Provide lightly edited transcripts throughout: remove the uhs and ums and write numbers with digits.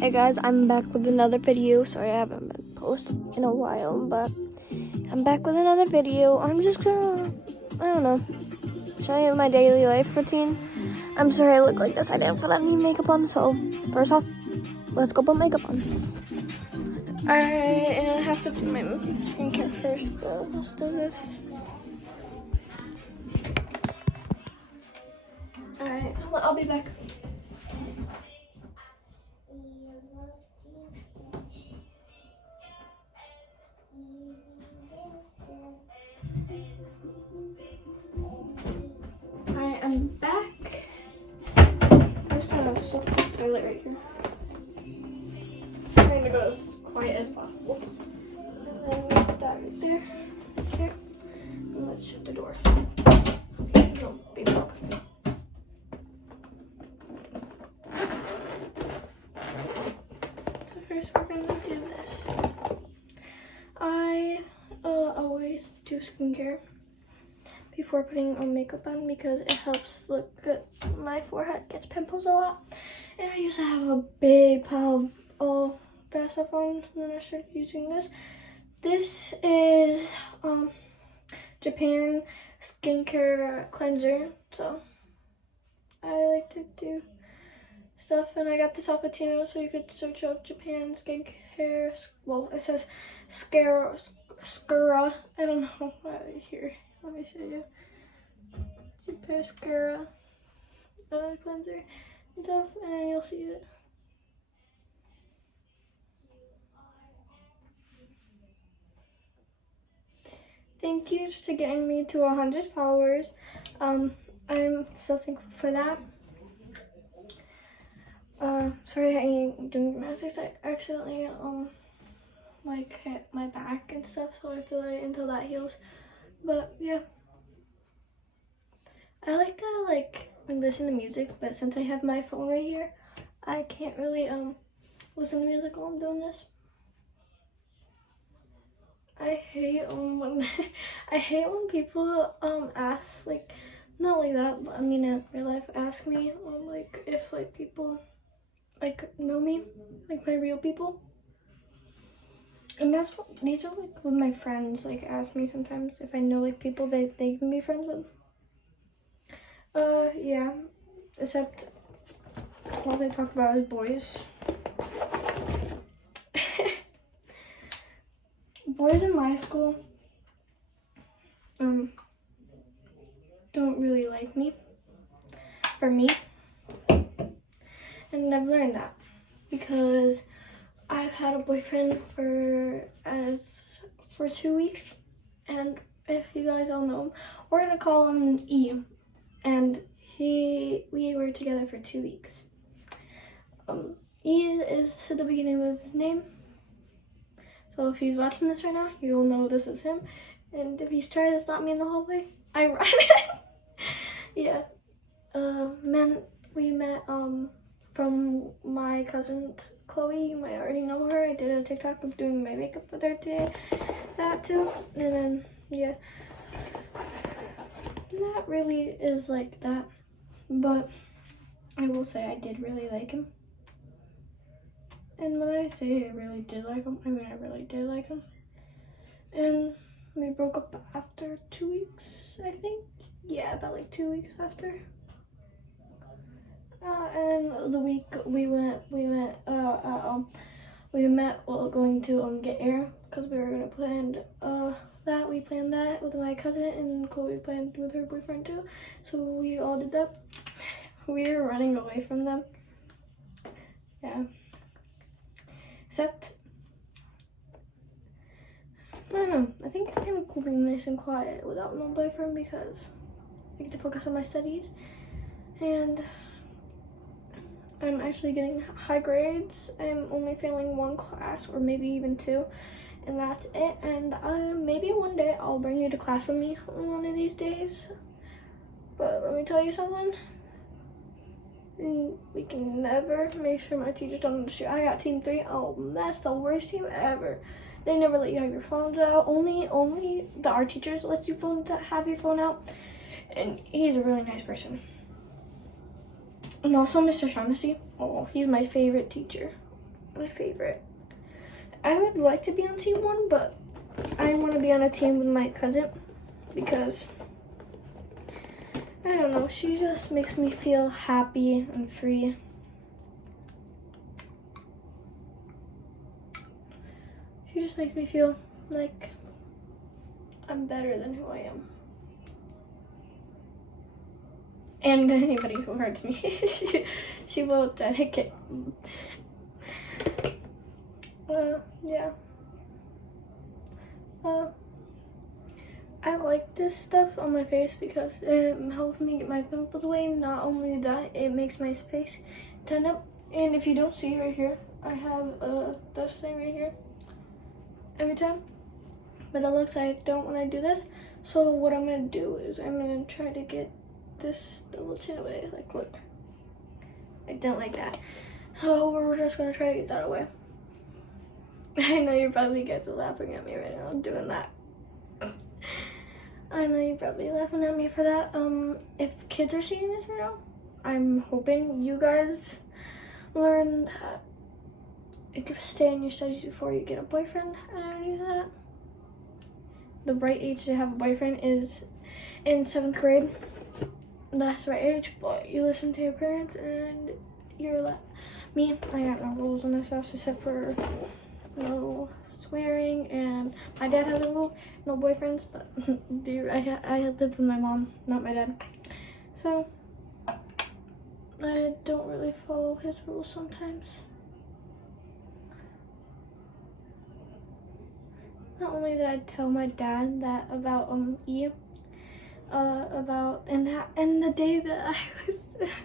Hey guys, I'm back with another video. Sorry I haven't been posting in a while, but I'm back with another video. I'm just gonna, I don't know, show you my daily life routine. I'm sorry I look like this. I didn't put any makeup on, so first off, let's go put makeup on. Alright, and I have to do my skincare first, but let's do this. Alright, I'll be back. Alright, I'm back. I'm just gonna soak this toilet right here. I'm trying to go as quiet as possible. And then put that right there. Okay. And let's shut the door. No, baby dog. So first we're gonna do this. I always do skincare before putting on makeup on because it helps look good. My forehead gets pimples a lot, and I used to have a big pile of all that stuff on, and then I started using this. This is Japan skincare cleanser, so I like to do stuff, and I got this off of Tino, so you could search up Japan skincare. Well, it says Skura. I don't know here. Let me show you. Japan Skura cleanser and stuff, and then you'll see it. Thank you to getting me to 100 followers. I'm so thankful for that. Sorry I ain't doing gymnastics. I accidentally like hit my back and stuff, so I have to wait until that heals. But yeah, I like to listen to music, but since I have my phone right here, I can't really listen to music while I'm doing this. I hate when I hate when people ask, like, not like that, but I mean in real life, ask me like if like people like know me, like my real people. And that's what these are like when my friends like ask me sometimes if I know like people they can be friends with. Yeah, except all they talk about is boys. Boys in my school don't really like me for me, and I've learned that because I've had a boyfriend for 2 weeks, and if you guys all know him, we're gonna call him E, and we were together for 2 weeks. E is the beginning of his name. So if he's watching this right now, you'll know this is him. And if he's trying to stop me in the hallway, I run. Yeah. We met from my cousin Chloe. You might already know her. I did a TikTok of doing my makeup with her today. That too. And then yeah. That really is like that. But I will say I did really like him. And when I say I really did like him, I mean I really did like him. And we broke up after 2 weeks, I think. Yeah, about like 2 weeks after. And the week we met while going to get air, because we were gonna plan that. We planned that with my cousin, and Chloe planned with her boyfriend too. So we all did that. We were running away from them. Yeah. Except, I don't know, I think it's kind of cool being nice and quiet without no boyfriend because I get to focus on my studies, and I'm actually getting high grades. I'm only failing 1 class or maybe even 2, and that's it. And maybe one day I'll bring you to class with me one of these days. But let me tell you something. And we can never make sure my teachers don't understand. I got team 3. Oh, that's the worst team ever. They never let you have your phones out. Only the art teachers let you have your phone out. And he's a really nice person. And also Mr. Shaughnessy. Oh, he's my favorite teacher. my favorite. I would like to be on team 1, but I want to be on a team with my cousin because, I don't know, she just makes me feel happy and free. She just makes me feel like I'm better than who I am. And anybody who hurts me, she will dedicate. Yeah. I like this stuff on my face because it helps me get my pimples away. Not only that, it makes my face tan up. And if you don't see right here, I have a dust thing right here every time. But it looks like I don't when I do this. So what I'm going to do is I'm going to try to get this double chin away. Like, look. I don't like that. So we're just going to try to get that away. I know you're probably guys are laughing at me right now doing that. I know you're probably laughing at me for that. If kids are seeing this right now, I'm hoping you guys learn that you can stay in your studies before you get a boyfriend and any of that. The right age to have a boyfriend is in 7th grade. That's the right age, but you listen to your parents and you're me, I got no rules in this house except for no swearing, and my dad has a rule, no boyfriends, but I live with my mom, not my dad. So I don't really follow his rules sometimes. Not only did I tell my dad that about and the day that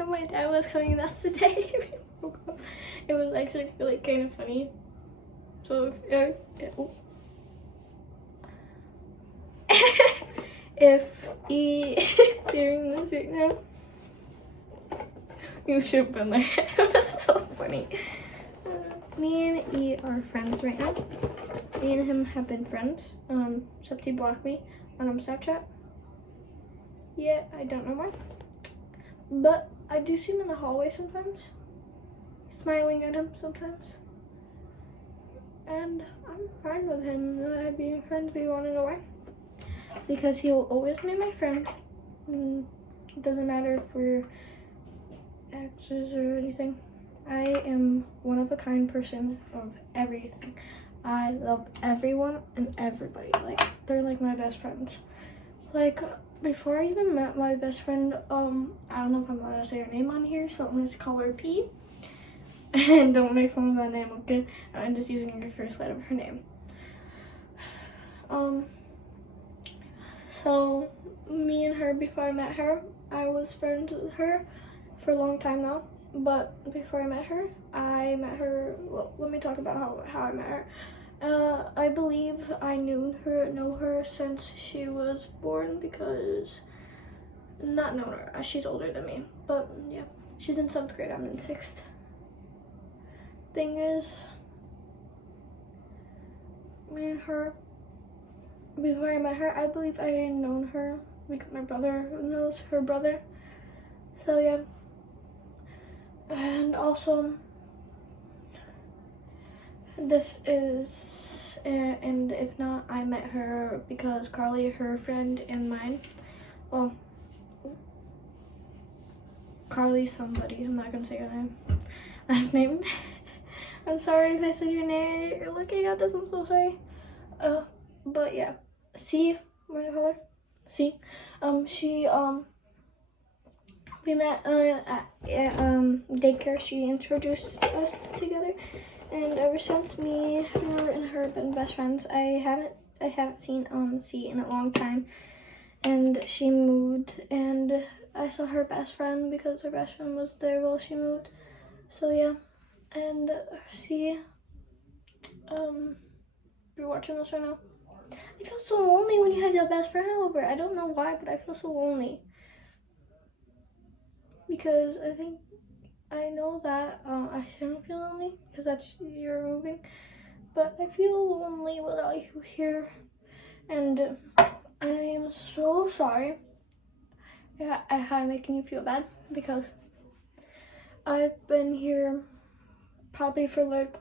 my dad was coming, that's the day we broke up. It was actually like kind of funny. So if he hearing this right now, you should have been there. It was so funny. Me and E are friends right now. Me and him have been friends. Except he blocked me on Snapchat. Yeah, I don't know why. But I do see him in the hallway sometimes. Smiling at him sometimes. And I'm fine with him being friends. But you want to know why? Because he'll always be my friend. It doesn't matter if we're exes or anything. I am one of a kind person of everything. I love everyone and everybody. Like, they're like my best friends. Like, before I even met my best friend, I don't know if I'm allowed to say her name on here, so I'm going to call her P. And don't make fun of that name, okay? I'm just using the first letter of her name. So, me and her, before I met her, I was friends with her for a long time now. But before I met her, well, let me talk about how I met her. I believe I know her since she was born, because, not known her, she's older than me. But yeah, she's in 7th grade, I'm in 6th. Thing is, me and her, before I met her, I believe I had known her because my brother knows her brother. So yeah. And also, this is, and if not, I met her because Carly, her friend and mine, well, Carly somebody, I'm not gonna say her name, last name. I'm sorry if I said your name, you're looking at this, I'm so sorry. But yeah, C, where's the color? C, we met at daycare. She introduced us together, and ever since, me, her, and her have been best friends. I haven't seen C in a long time, and she moved, and I saw her best friend because her best friend was there while she moved. So yeah, and C, you're watching this right now. I feel so lonely when you have your best friend over. I don't know why, but I feel so lonely. Because I know that I shouldn't feel lonely because you're moving, but I feel lonely without you here, and I am so sorry. Yeah, I'm making you feel bad because I've been here probably for like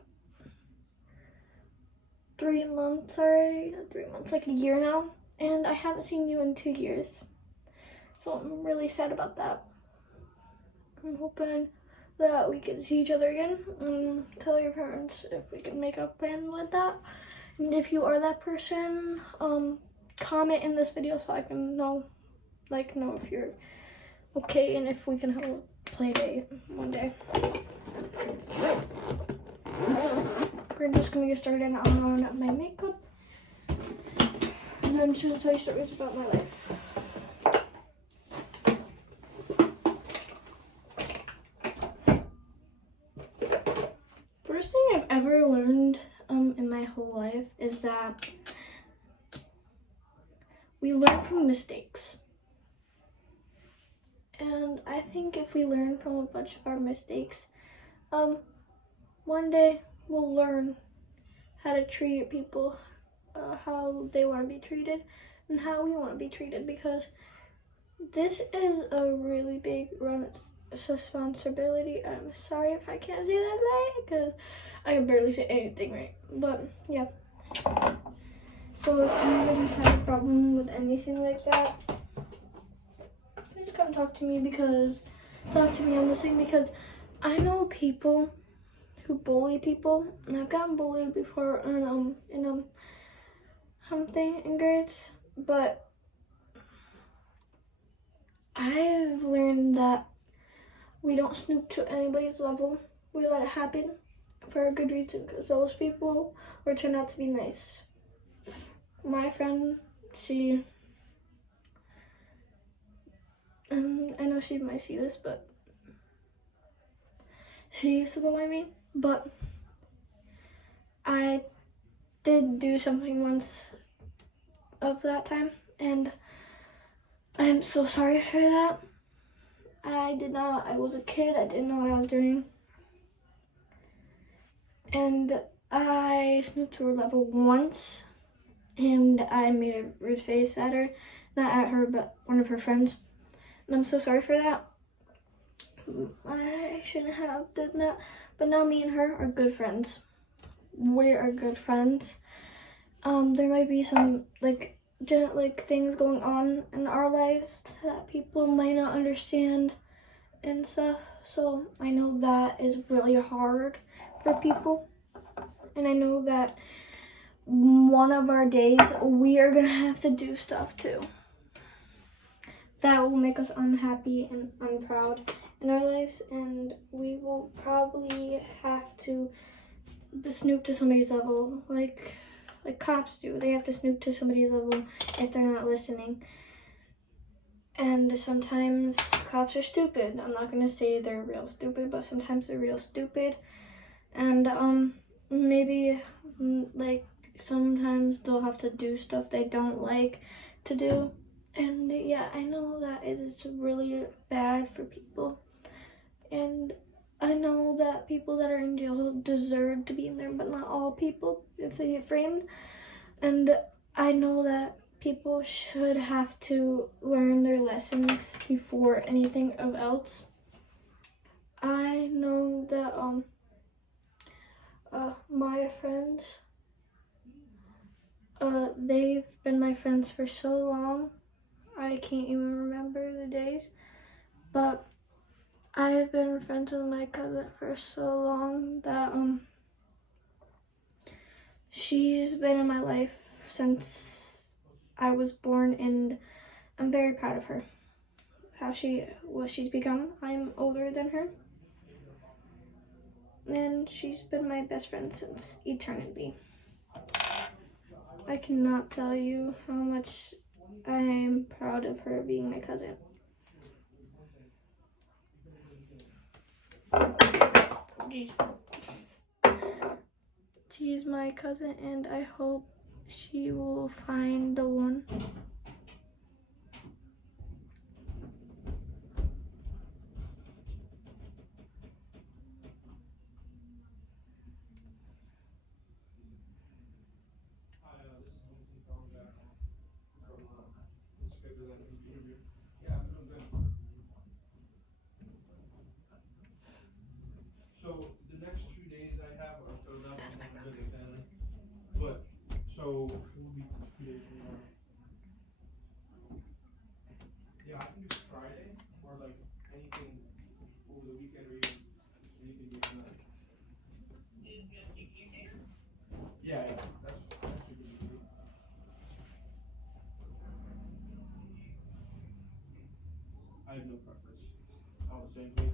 3 months already. Not 3 months, like a year now. And I haven't seen you in 2 years. So I'm really sad about that. I'm hoping that we can see each other again. Tell your parents if we can make a plan with that. And if you are that person, comment in this video so I can know if you're okay and if we can have a play date one day. We're just gonna get started on my makeup, and then I'm just gonna tell you stories about my life. First thing I've ever learned in my whole life is that we learn from mistakes. And I think if we learn from a bunch of our mistakes, one day we'll learn how to treat people, how they want to be treated, and how we want to be treated, because this is a really big responsibility. I'm sorry if I can't say that right, because I can barely say anything right. But yeah. So if anybody has a problem with anything like that, please come talk to me on this thing, because I know people who bully people, and I've gotten bullied before in something in grades, but I've learned that we don't snoop to anybody's level. We let it happen for a good reason, because those people will turn out to be nice. My friend, I know she might see this, but she used to bully me, but I did do something once of that time, and I'm so sorry for that. I was a kid, I didn't know what I was doing, and I snooped to her level once, and I made a rude face at her, not at her, but one of her friends, and I'm so sorry for that. I shouldn't have done that, but now me and her are good friends. We are good friends. There might be some things going on in our lives that people might not understand and stuff. So I know that is really hard for people, and I know that one of our days we are gonna have to do stuff too that will make us unhappy and unproud in our lives, and we will probably have to snoop to somebody's level, like cops do. They have to snoop to somebody's level if they're not listening. And sometimes cops are stupid. I'm not gonna say they're real stupid, but sometimes they're real stupid. And maybe sometimes they'll have to do stuff they don't like to do. And yeah, I know that it is really bad for people. And I know that people that are in jail deserve to be in there, but not all people if they get framed. And I know that people should have to learn their lessons before anything else. I know that my friends, they've been my friends for so long, I can't even remember the days, but I've been friends with my cousin for so long that she's been in my life since I was born, and I'm very proud of her. What she's become. I'm older than her, and she's been my best friend since eternity. I cannot tell you how much I'm proud of her being my cousin. She's my cousin, and I hope she will find the one. So the next 2 days I have are filled up with my family, but So it will be 2 days from now. Yeah, I think it's Friday or like anything over the weekend or even anything beyond that. Yeah, yeah, that should be good. I have no preference. It's all the same to me.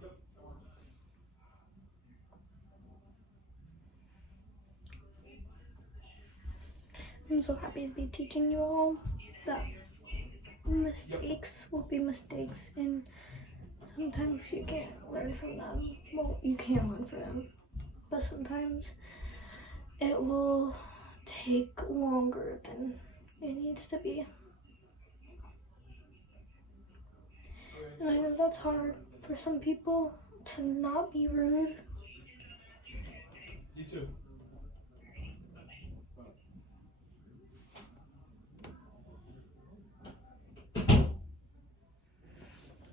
Yep, that works. I'm so happy to be teaching you all that mistakes will be mistakes, and sometimes you can't learn from them. Well, you can learn from them, but sometimes it will take longer than it needs to be. And I know that's hard for some people to not be rude. You too.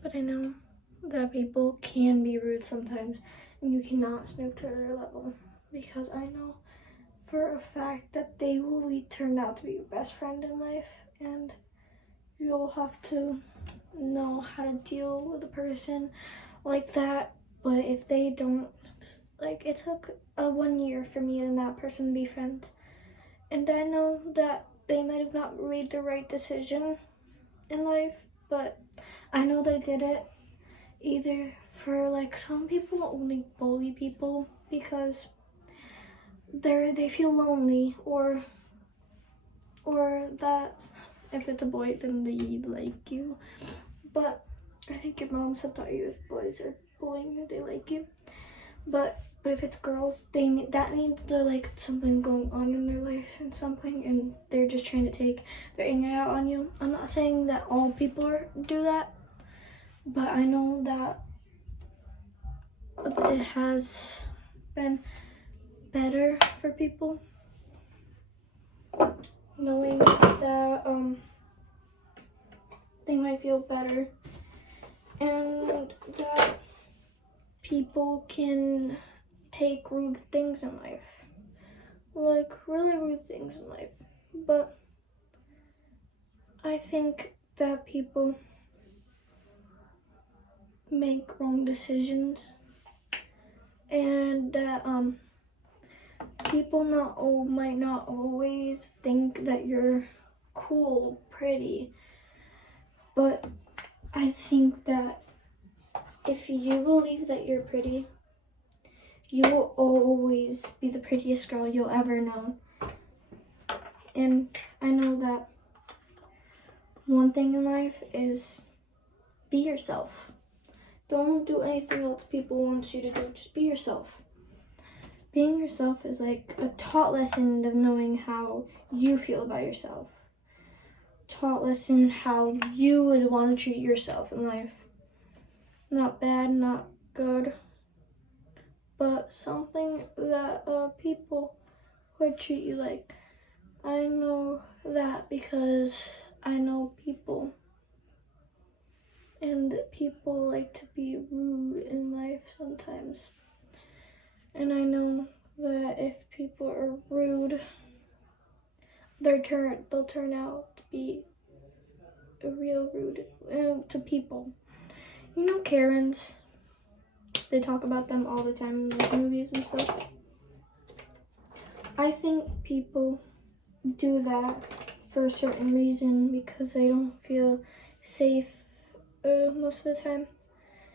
But I know that people can be rude sometimes, and you cannot snoop to their level, because I know for a fact that they will be turned out to be your best friend in life, and you'll have to know how to deal with a person like that. But if they don't, like, it took 1 year for me and that person to be friends, and I know that they might have not made the right decision in life, but I know they did it. Either for, like, some people only bully people because they feel lonely, or that if it's a boy then they like you. But I think your mom said that if boys are bullying you, they like you. But if it's girls, that means there's like something going on in their life and something, and they're just trying to take their anger out on you. I'm not saying that all people do that, but I know that it has been better for people knowing that they might feel better, and that people can take rude things in life, like really rude things in life. But I think that people make wrong decisions, and that people might not always think that you're cool, pretty, but I think that if you believe that you're pretty, you will always be the prettiest girl you'll ever know. And I know that one thing in life is be yourself. Don't do anything else people want you to do. Just be yourself. Being yourself is like a taught lesson of knowing how you feel about yourself. Taught lesson how you would want to treat yourself in life. Not bad, not good, but something that people would treat you like. I know that because I know people, and people like to be rude in life sometimes. And I know that if people are rude, they'll turn out to be real rude to people. You know, Karens, they talk about them all the time in like movies and stuff. I think people do that for a certain reason, because they don't feel safe most of the time,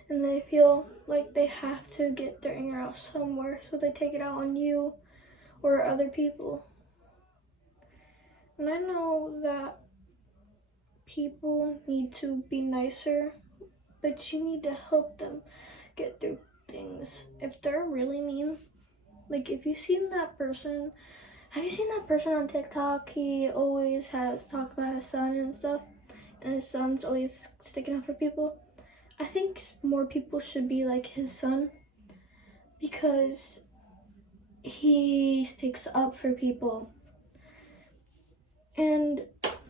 and they feel like they have to get their anger out somewhere, so they take it out on you or other people. And I know that people need to be nicer, but you need to help them get through things. If they're really mean, like if you've seen that person, have you seen that person on TikTok? He always has talked about his son and stuff, and his son's always sticking up for people. I think more people should be like his son, because he sticks up for people. And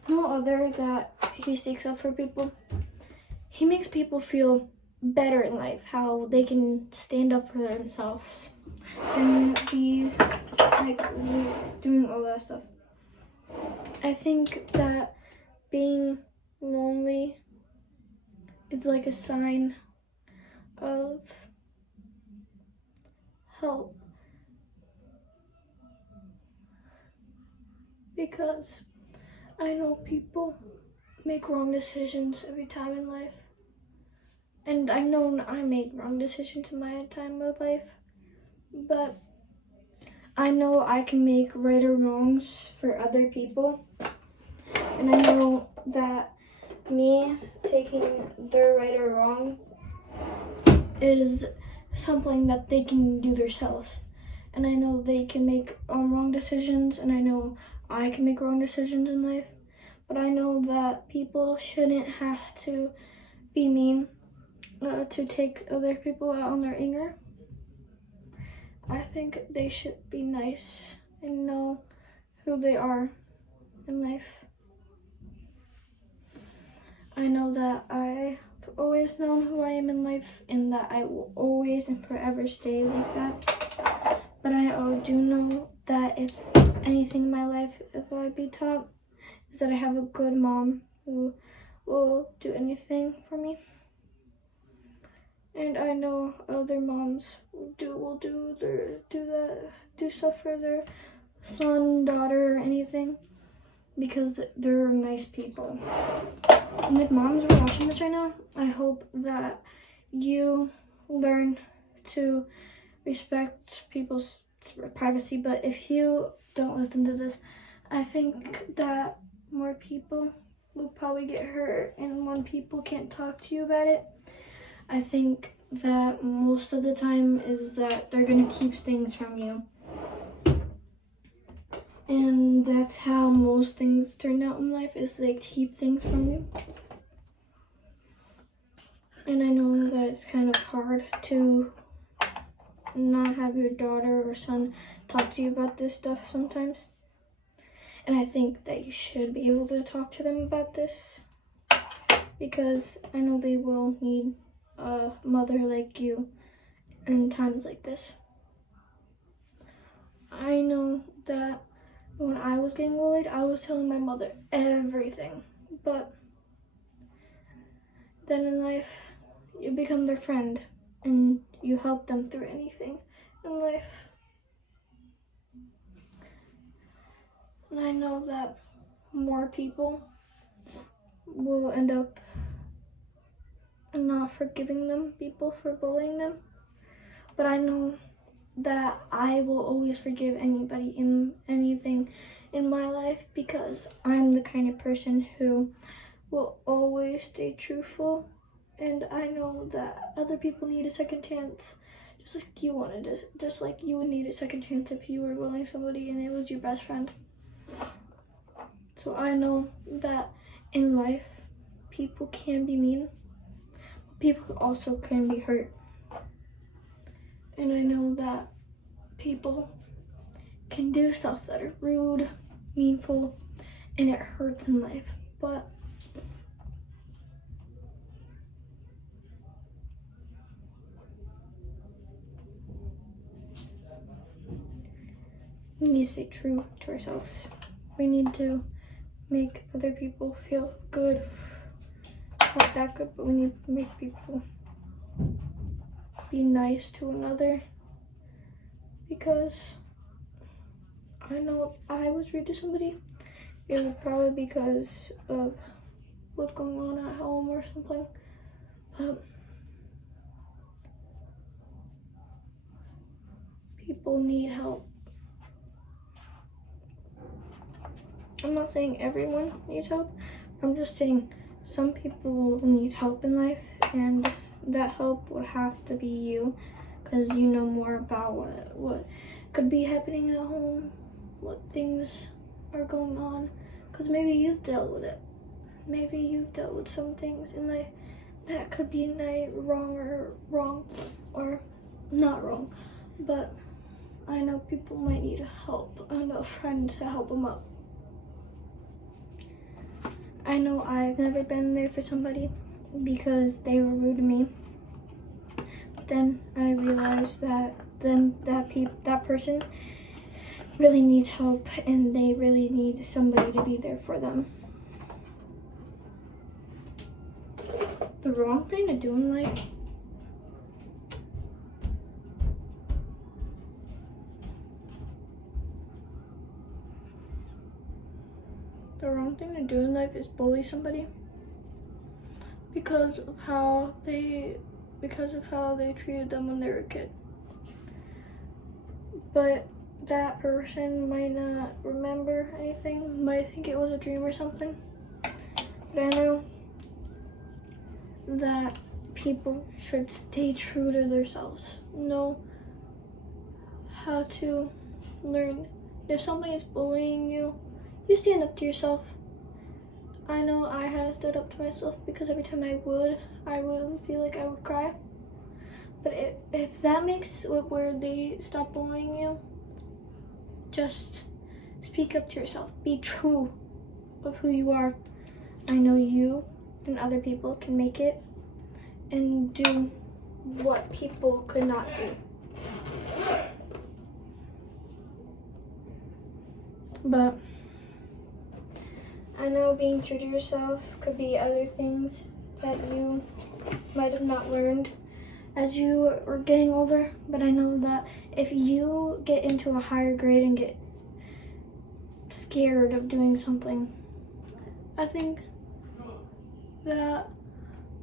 no other that he sticks up for people. He makes people feel better in life, how they can stand up for themselves and be like doing all that stuff. I think that being lonely is like a sign of help, because I know people make wrong decisions every time in life, and I've known I made wrong decisions in my time of life, but I know I can make right or wrongs for other people, and I know that me taking their right or wrong is something that they can do themselves, and I know they can make wrong decisions, and I know I can make wrong decisions in life, but I know that people shouldn't have to be mean to take other people out on their anger. I think they should be nice and know who they are in life. I know that I've always known who I am in life, and that I will always and forever stay like that. But I do know that if anything in my life, if I be taught, is that I have a good mom who will do anything for me. And I know other moms will do stuff for their son, daughter, or anything, because they're nice people. And if moms are watching this right now, I hope that you learn to respect people's privacy. But if you don't listen to this, I think that more people will probably get hurt, and when people can't talk to you about it, I think that most of the time is that they're gonna keep things from you. And that's how most things turn out in life, is they keep things from you. And I know that it's kind of hard to not have your daughter or son talk to you about this stuff sometimes. And I think that you should be able to talk to them about this, because I know they will need a mother like you in times like this. I know that when I was getting bullied, I was telling my mother everything, but then in life, you become their friend and you help them through anything in life. And I know that more people will end up not forgiving them, people for bullying them, but I know that I will always forgive anybody in anything in my life, because I'm the kind of person who will always stay truthful, and I know that other people need a second chance, just like you wanted it, just like you would need a second chance if you were bullying somebody and it was your best friend. So I know that in life, people can be mean, but people also can be hurt. And I know that people can do stuff that are rude, meanful, and it hurts in life. But we need to stay true to ourselves. We need to make other people feel good. Not that good, but we need to make people be nice to another, because I know if I was rude to somebody, it would probably because of what's going on at home or something. People need help. I'm not saying everyone needs help. I'm just saying some people will need help in life, and that help would have to be you, because you know more about what could be happening at home, what things are going on, because maybe you've dealt with it. Maybe you've dealt with some things in life that could be wrong or not wrong, but I know people might need help and a friend to help them up. I know I've never been there for somebody because they were rude to me, then I realized that that person really needs help and they really need somebody to be there for them. The wrong thing to do in life is bully somebody because of how they treated them when they were a kid. But that person might not remember anything, might think it was a dream or something. But I know that people should stay true to themselves. Know how to learn. If somebody is bullying you, you stand up to yourself. I know I have stood up to myself because every time I would feel like I would cry. But if that makes it where they stop bullying you, just speak up to yourself. Be true of who you are. I know you and other people can make it and do what people could not do. But I know being true to yourself could be other things that you might have not learned as you were getting older, but I know that if you get into a higher grade and get scared of doing something, I think that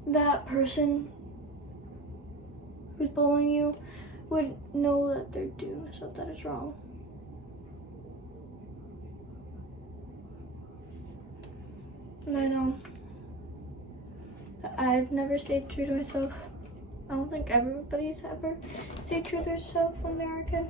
that person who's bullying you would know that they're doing stuff that is wrong. And I know that I've never stayed true to myself. I don't think everybody's ever stayed true to themselves when they were a kid.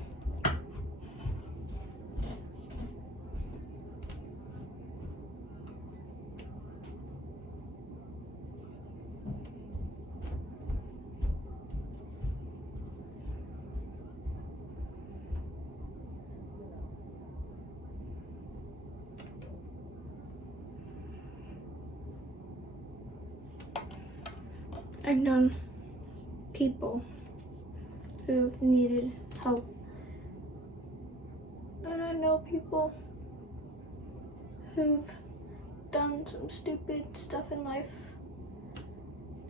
I've known people who've needed help. And I know people who've done some stupid stuff in life.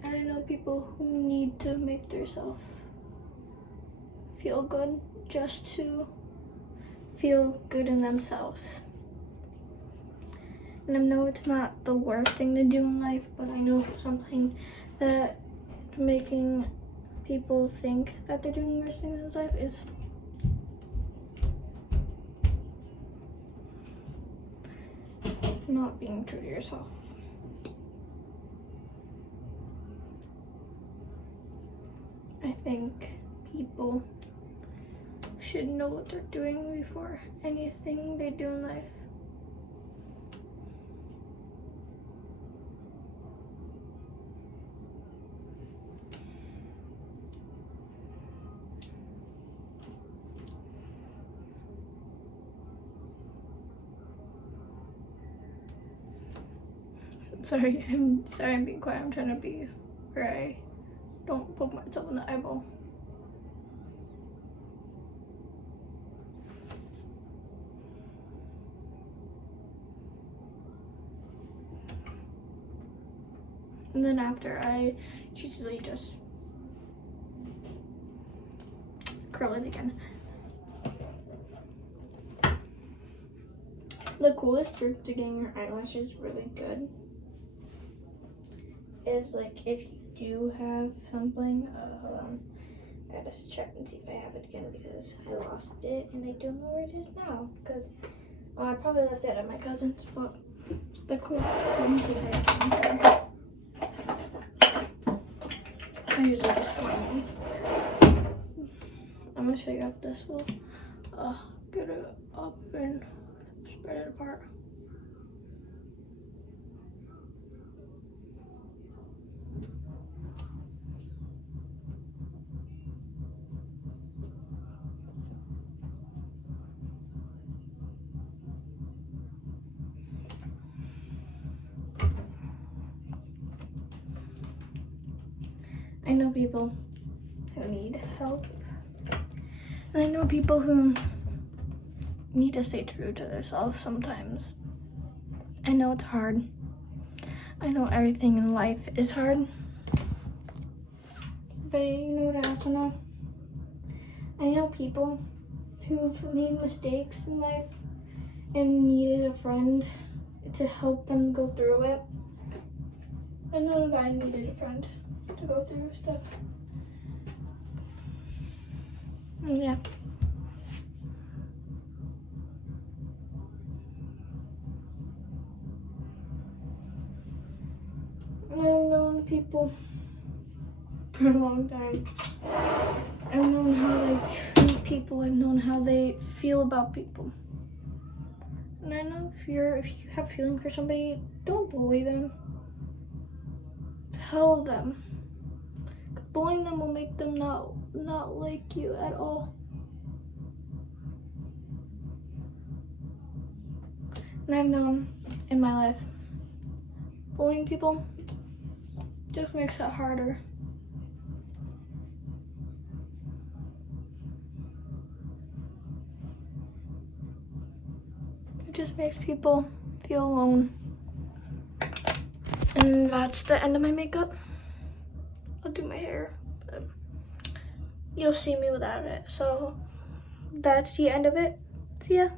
And I know people who need to make themselves feel good just to feel good in themselves. And I know it's not the worst thing to do in life, but I know something that making people think that they're doing the worst thing in life is not being true to yourself. I think people should know what they're doing before anything they do in life. I'm sorry I'm being quiet. I'm trying to be where I don't poke myself in the eyeball. And then after I usually just curl it again. The coolest trick to getting your eyelashes really good is like if you do have something, hold on, I gotta check and see if I have it again because I lost it and I don't know where it is now because I probably left it at my cousin's, but the cool, let me see if I have it. I usually just put my hands. I'm gonna show you how this will get it up and spread it apart. I know people who need help. And I know people who need to stay true to themselves sometimes. I know it's hard. I know everything in life is hard. But you know what I also know? I know people who've made mistakes in life and needed a friend to help them go through it. I know that I needed a friend to go through stuff. And yeah. I've known people for a long time. I've known how they treat people. I've known how they feel about people. And I know if you have feelings for somebody, don't bully them. Tell them. Bullying them will make them not like you at all. And I've known in my life, bullying people just makes it harder. It just makes people feel alone. And that's the end of my makeup. I'll do my hair, but you'll see me without it. So that's the end of it. See ya.